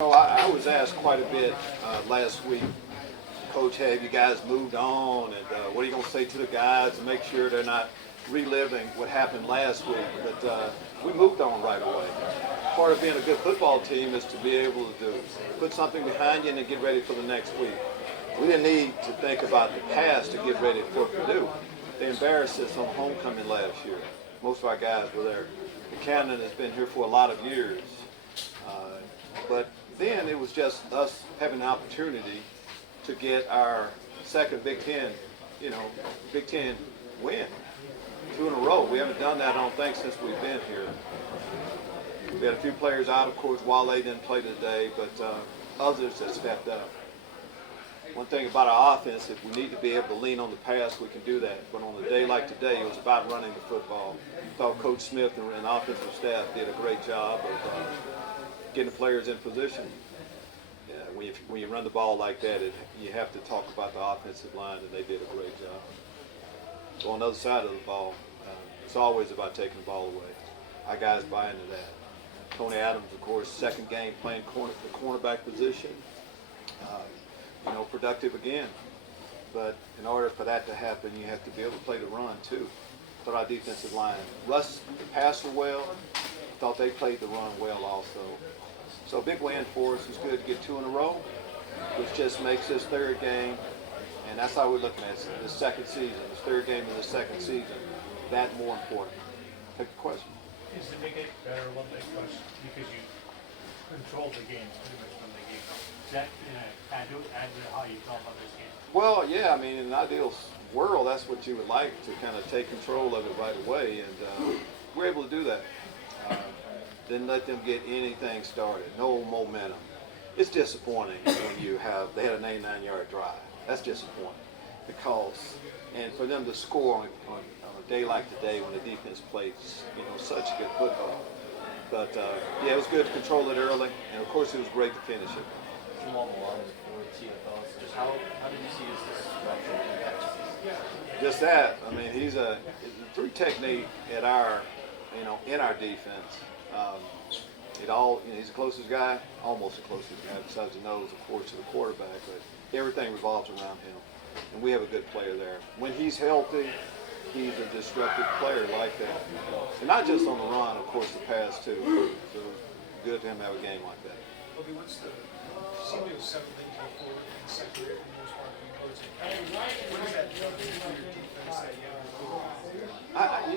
I was asked quite a bit last week, Coach, have you guys moved on? And what are you going to say to the guys to make sure they're not reliving what happened last week? But we moved on right away. Part of being a good football team is to be able to put something behind you and then get ready for the next week. We didn't need to think about the past to get ready for Purdue. They embarrassed us on homecoming last year. Most of our guys were there. Buchanan has been here for a lot of years. But then it was just us having the opportunity to get our second Big Ten, Big Ten win. 2 in a row. We haven't done that, I don't think, since we've been here. We had a few players out, of course. Wale didn't play today, but others have stepped up. One thing about our offense, if we need to be able to lean on the pass, we can do that. But on a day like today, it was about running the football. I thought Coach Smith and offensive staff did a great job of getting the players in position. Yeah, when you run the ball like that, you have to talk about the offensive line, and they did a great job. So on the other side of the ball, it's always about taking the ball away. Our guys buy into that. Tony Adams, of course, second game playing the cornerback position. Productive again. But in order for that to happen, you have to be able to play the run too. Thought our defensive line rushed the passer well. Thought they played the run well also. So a big win for us. It's good to get 2 in a row, which just makes this third game, and that's how we're looking at it. This second season, this third game of the second season, that more important. Take the question. Is to make it better a little bit because you control the game pretty much from the game. Is that add to how you felt about this game? Well, yeah, I mean, in an ideal world, that's what you would like, to kind of take control of it right away, and we're able to do that. Didn't let them get anything started, no momentum. It's disappointing when they had an 89-yard drive. That's disappointing and for them to score on a day like today when the defense plays, such good football. But yeah, it was good to control it early, and of course it was great to finish it. Jamal Malone for TFL. Just how did you see his disruption impact? Just that. I mean, he's a through technique at our, in our defense. He's the closest guy, almost the closest guy, besides the nose, of course, to the quarterback. But everything revolves around him, and we have a good player there. When he's healthy, he's a disruptive player like that, and not just on the run, of course, the pass too. So it's good to him to have a game like that. Lovie, seemed to have settled things before in the secondary for the most part of the coaching. What does that do for your defense that you have?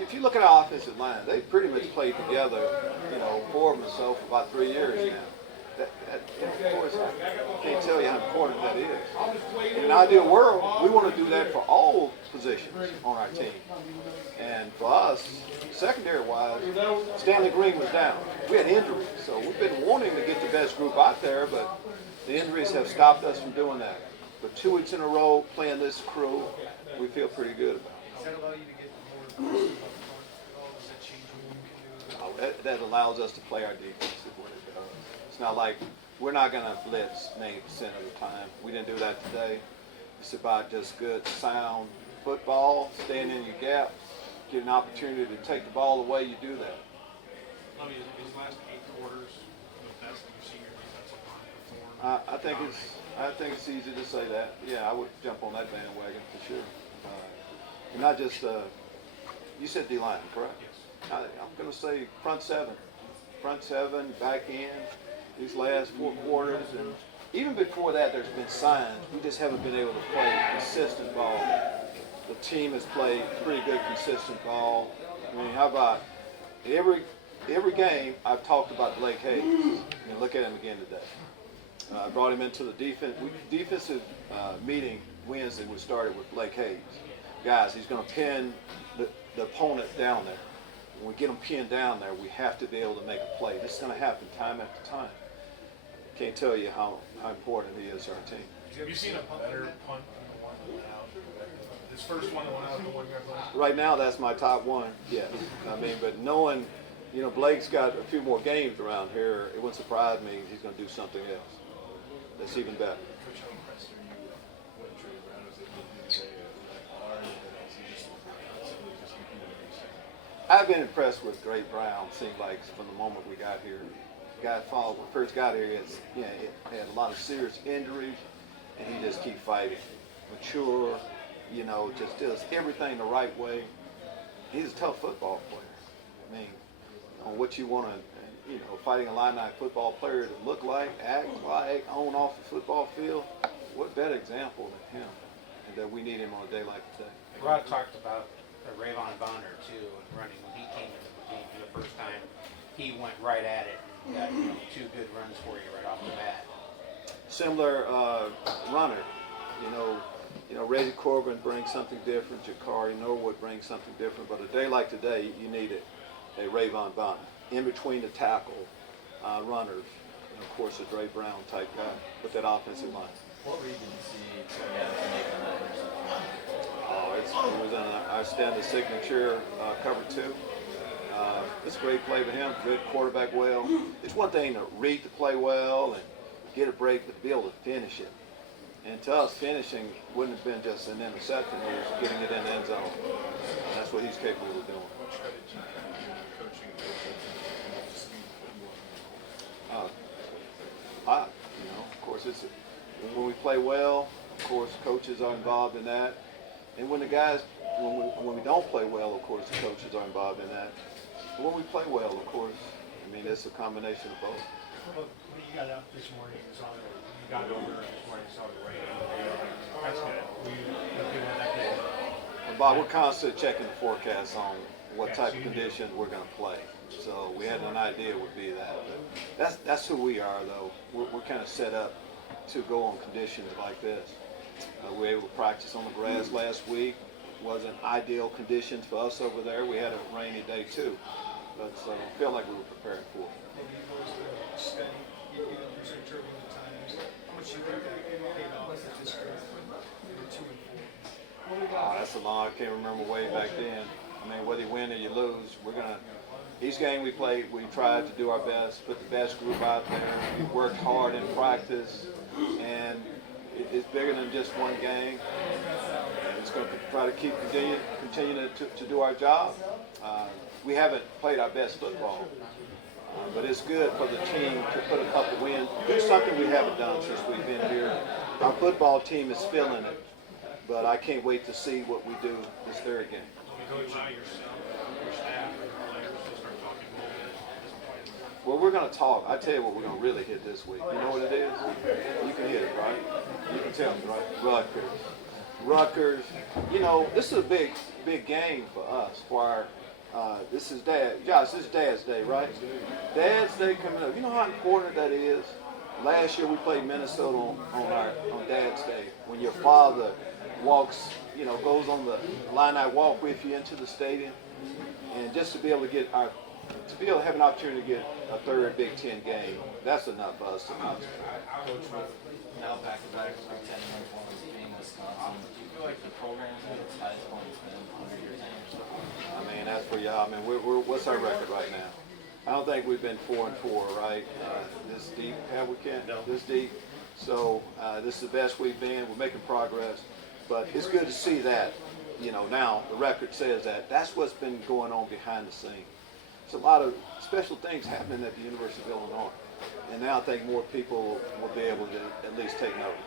If you look at our offensive line, they pretty much played together, Forbes and so for about 3 years now. Of course, I can't tell you how important that is. In an ideal world, we want to do that for all positions on our team. And for us, secondary-wise, Stanley Green was down. We had injuries, so we've been wanting to get the best group out there, but the injuries have stopped us from doing that. But 2 weeks in a row playing this crew, we feel pretty good about it. Does that allow you to get more aggressive up front at all? Does that change what you can do? That allows us to play our defense is what it does. It's not like we're not going to blitz 90% of the time. We didn't do that today. It's about just good, sound football, staying in your gap, get an opportunity to take the ball away, you do that. I mean, his last 8 quarters, the best of your senior defensive line performed. I think it's easy to say that. Yeah, I would jump on that bandwagon for sure. And not just, you said D-line, correct? Yes. I'm going to say front seven, back end, these last 4 quarters. And even before that, there's been signs. We just haven't been able to play consistent ball. The team has played pretty good, consistent ball. I mean, how about every game I've talked about Blake Hayes, and look at him again today. I brought him into the defensive meeting Wednesday. We started with Blake Hayes. Guys, he's going to pin the opponent down there. When we get them pinned down there, we have to be able to make a play. This is going to happen time after time. Can't tell you how important he is to our team. Have you seen a better punt than the one that went out? This first one that went out, the one you guys Right now, that's my top one, yes. I mean, but knowing, Blake's got a few more games around here, it wouldn't surprise me he's going to do something else that's even better. I've been impressed with Great Brown, seems like, from the moment we got here. guy followed when he first got here. He had a lot of serious injuries, and he just keep fighting. Mature, just does everything the right way. He's a tough football player. I mean, on what you want to, fighting a Illini football player to look like, act like, on off the football field, what better example than him? And that we need him on a day like today. Rod talked about Rayvon Bonner too, running when he came into the game for the first time. He went right at it and got 2 good runs for you right off the bat. Similar runner, Reggie Corbin brings something different. Jakari Norwood brings something different. But a day like today, you need a Rayvon Bonner in between the tackle runners, and of course a Dre Brown type guy with that offensive line. What read did you see to make on that interception? It was in our standard signature cover 2. It's a great play for him. Good quarterback well. It's one thing to read the play well and get a break, but to be able to finish it. And to us, finishing wouldn't have been just an interception. It was getting it in the end zone. And that's what he's capable of doing. Of course, when we play well, of course, coaches are involved in that. And when we don't play well, of course, the coaches are involved in that. But when we play well, of course, it's a combination of both. Well, you got up this morning, you got over this morning, saw the rain. That's good. You feel that good? Well, Bob, we're constantly checking the forecast on what type of conditions we're going to play. So we had an idea would be that. But that's who we are, though. We're kind of set up to go on conditions like this. We were able to practice on the grass last week. It wasn't ideal conditions for us over there. We had a rainy day too, but so I feel like we were prepared for it. Maybe it goes to study, there's some turbulent times. How much you think that paid off with this group? They were 2 and 4. That's a long. I can't remember way back then. Whether you win or you lose, each game we played, we tried to do our best, put the best group out there. We worked hard in practice, and it's bigger than just one game. It's going to try to keep continuing to do our job. We haven't played our best football, but it's good for the team to put a couple wins. Do something we haven't done since we've been here. Our football team is feeling it, but I can't wait to see what we do this third game. Coach, yourself, your staff, and players to start talking a little bit at this point. Well, we're going to talk. I tell you what we're going to really hit this week. You know what it is? You can hit it, right? You can tell me, right? Rutgers. This is a big game for us. For our, this is Josh, this is Dad's Day, right? Dad's Day coming up. You know how important that is? Last year we played Minnesota on Dad's Day. When your father walks, goes on the Illini walk with you into the stadium, and just to be able to have an opportunity to get a third Big Ten game, that's enough for us to concentrate. Coach, now back-to-back Big Ten wins, one was being Wisconsin. Do you feel like the program's at its highest point it's been under your tenure? That's for y'all. What's our record right now? I don't think we've been 4-4, right? This deep, have we, Ken? No. This deep. So this is the best we've been. We're making progress. But it's good to see that, now the record says that. That's what's been going on behind the scenes. There's a lot of special things happening at the University of Illinois. And now I think more people will be able to at least take notice.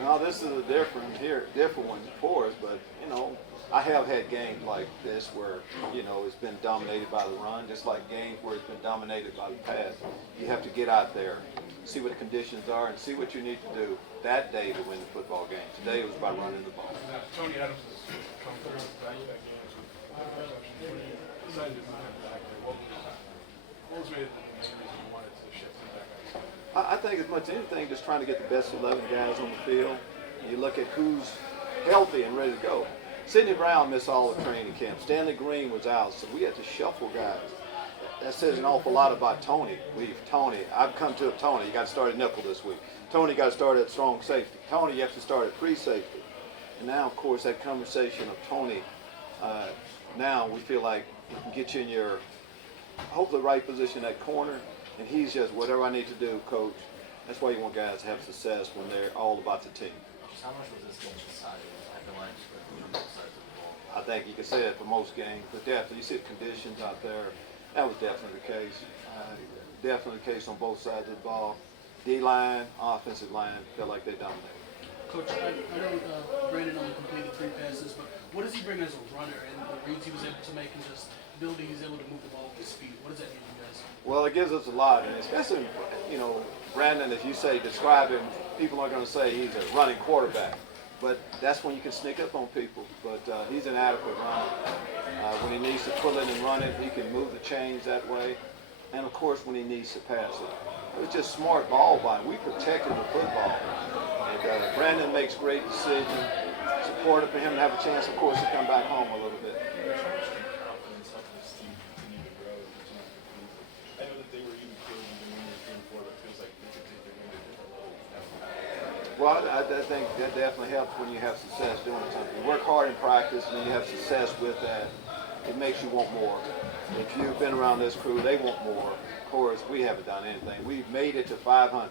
Now this is a different one for us, but I have had games like this where it's been dominated by the run, just like games where it's been dominated by the pass. You have to get out there, see what the conditions are, and see what you need to do that day to win the football game. Today it was by running the ball. Tony Adams has come through back-to-back games with decided to move him back there. What was maybe the main reason you wanted to shift him back? I think as much as anything, just trying to get the best 11 guys on the field. You look at who's healthy and ready to go. Sidney Brown missed all the training camp. Stanley Green was out, so we had to shuffle guys. That says an awful lot about Tony. I've come to Tony. You got to start at nickel this week. Tony got to start at strong safety. Tony, you have to start at free safety. And now, of course, that conversation of Tony, now we feel like we can get you in your, hopefully, right position at corner, and he's just whatever I need to do, coach. That's why you want guys to have success when they're all about the team. How much was this game decided at the line for both sides of the ball? I think you could say that for most games, but definitely you see the conditions out there. That was definitely the case. Definitely the case on both sides of the ball. D-line, offensive line felt like they dominated. Coach, I know Brandon only completed 3 passes, but what does he bring as a runner and the reads he was able to make and just the ability he's able to move the ball with speed? What does that mean to you guys? Well, it gives us a lot, and especially, Brandon, as you say, describe him, people are going to say he's a running quarterback. But that's when you can sneak up on people. But he's an adequate runner. When he needs to pull it and run it, he can move the chains that way. And, of course, when he needs to pass it. It was just smart ball by him. We protected the football. And Brandon makes great decisions. Supportive for him to have a chance, of course, to come back home a little bit. Confidence helping this team continue to grow. I know that they were even feeling even when they came forward, it feels like they could take the game to a different level. Well, I think that definitely helps when you have success doing something. You work hard in practice, and then you have success with that. It makes you want more. If you've been around this crew, they want more. Of course, we haven't done anything. We've made it to 500.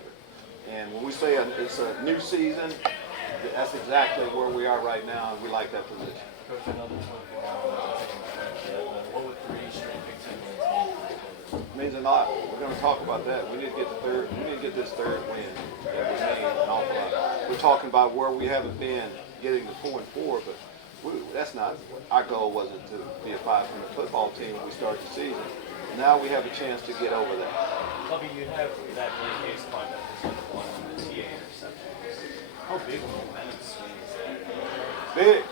And when we say it's a new season, that's exactly where we are right now, and we like that position. Coach, another 24 hours, but what would 3 straight Big Ten wins mean for this quarter? It means a lot. We're going to talk about that. We need to get this third win. It would mean an awful lot. We're talking about where we haven't been, getting to 4-4, but that's not. Our goal wasn't to be a 500 football team when we start the season. Now we have a chance to get over that. Lovie, you have that base climb that was under one on the TA interception. How big of a momentum swing is that? Big.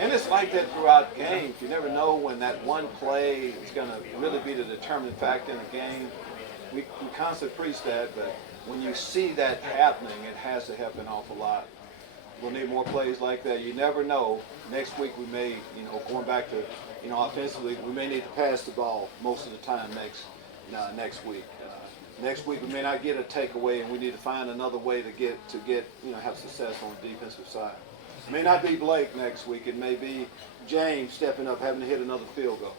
And it's like that throughout games. You never know when that one play is going to really be the determining factor in a game. We constantly preach that, but when you see that happening, it has to help an awful lot. We'll need more plays like that. You never know. Next week we may, going back to, offensively, we may need to pass the ball most of the time next week. Next week we may not get a takeaway, and we need to find another way to get have success on the defensive side. It may not be Blake next week. It may be James stepping up, having to hit another field goal.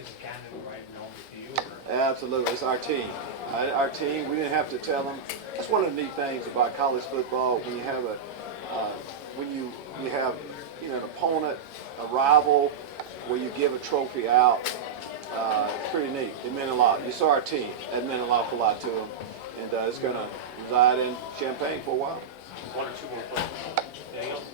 Is Gannon right now with you? Absolutely, it's our team. Our team. We didn't have to tell them. That's one of the neat things about college football. When you have you have an opponent, a rival, where you give a trophy out. It's pretty neat. It meant a lot. You saw our team. That meant an awful lot to them, and it's going to reside in Champaign for a while. 1 or 2 more plays. Anything else?